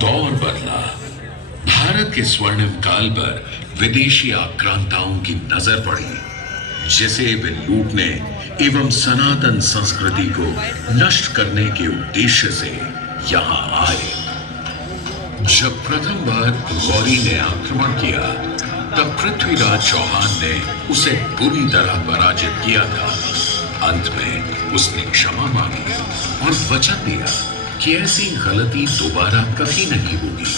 दौर बदला। भारत के स्वर्णिम काल पर विदेशी आक्रांताओं की नजर पड़ी, जिसे वे लूटने एवं सनातन संस्कृति को नष्ट करने के उद्देश्य से यहां आए। जब प्रथम बार गौरी ने आक्रमण किया, तब पृथ्वीराज चौहान ने उसे बुरी तरह पराजित किया था। अंत में उसने क्षमा मांगी और वचन दिया कि ऐसी गलती दोबारा कभी नहीं होगी।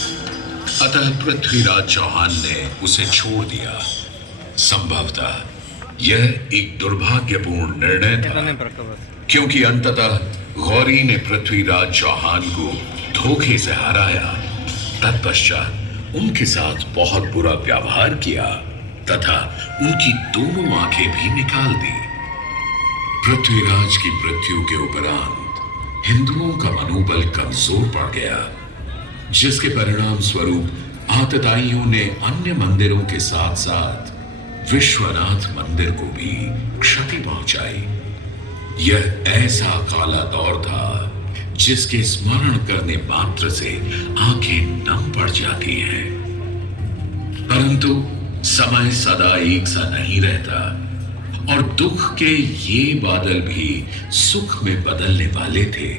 अतः पृथ्वीराज चौहान ने उसे छोड़ दिया। संभवतः यह एक दुर्भाग्यपूर्ण निर्णय था, क्योंकि अंततः गौरी ने पृथ्वीराज चौहान को धोखे से हराया। तत्पश्चात उनके साथ बहुत बुरा व्यवहार किया तथा उनकी दोनों आंखें भी निकाल दी। पृथ्वीराज की मृत्यु के उपरांत हिंदुओं का मनोबल कमजोर पड़ गया, जिसके परिणाम स्वरूप आतताइयों ने अन्य मंदिरों के साथ साथ विश्वनाथ मंदिर को भी क्षति पहुंचाई। यह ऐसा काला दौर था जिसके स्मरण करने मात्र से आंखें नम पड़ जाती हैं। परंतु समय सदा एक सा नहीं रहता और दुख के ये बादल भी सुख में बदलने वाले थे।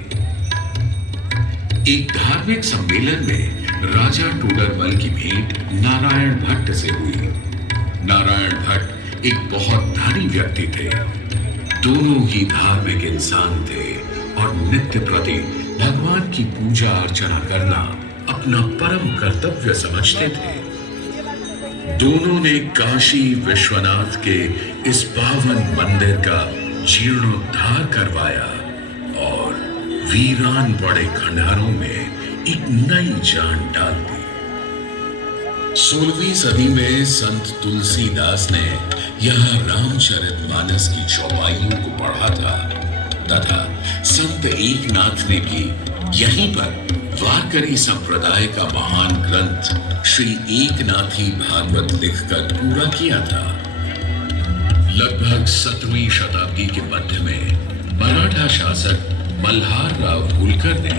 एक धार्मिक सम्मेलन में राजा टोडरमल की भेंट नारायण भट्ट से हुई। नारायण भट्ट एक बहुत धनी व्यक्ति थे। दोनों ही धार्मिक इंसान थे और नित्य प्रति भगवान की पूजा अर्चना करना अपना परम कर्तव्य समझते थे। दोनों ने काशी विश्वनाथ के इस पावन मंदिर का जीर्णोद्धार करवाया और वीरान पड़े खंडहरों में एक नई जान डाल दी। 16वीं सदी में संत तुलसीदास ने यहाँ रामचरितमानस की चौपाइयों को पढ़ा था तथा संत एकनाथ ने भी यहीं पर वारकरी संप्रदाय का महान ग्रंथ श्री एकनाथी भागवत लिखकर पूरा किया था। लगभग 17वीं शताब्दी के मध्य में मराठा शासक मल्हार राव होलकर ने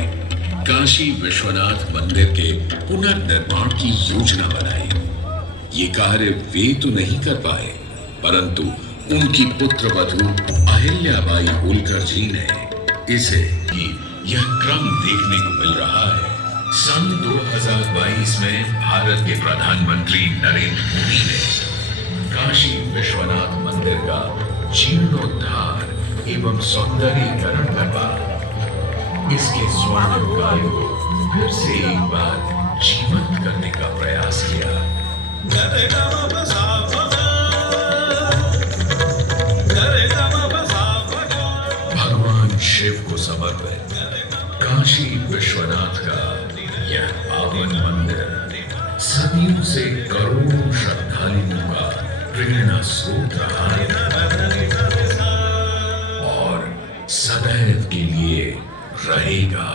काशी विश्वनाथ मंदिर के पुनर्निर्माण की योजना बनाई। ये कार्य वे तो नहीं कर पाए, परंतु उनकी पुत्रवधू अहिल्याबाई होलकर जी ने इसे यह क्रम देखने को मिल रहा है। सन 2022 में भारत के प्रधानमंत्री नरेंद्र मोदी ने काशी विश्वनाथ मंदिर का जीर्णोद्धार एवं सौंदर्यीकरण करवा इसके स्वर्णिम काल को फिर से एक बार जीवंत करने का प्रयास किया। भगवान शिव को समर्पित काशी विश्वनाथ का यह पावन मंदिर सदियों से करोड़ों श्रद्धालुओं का प्रेरणा स्रोत रहा है और सदैव के लिए रहेगा।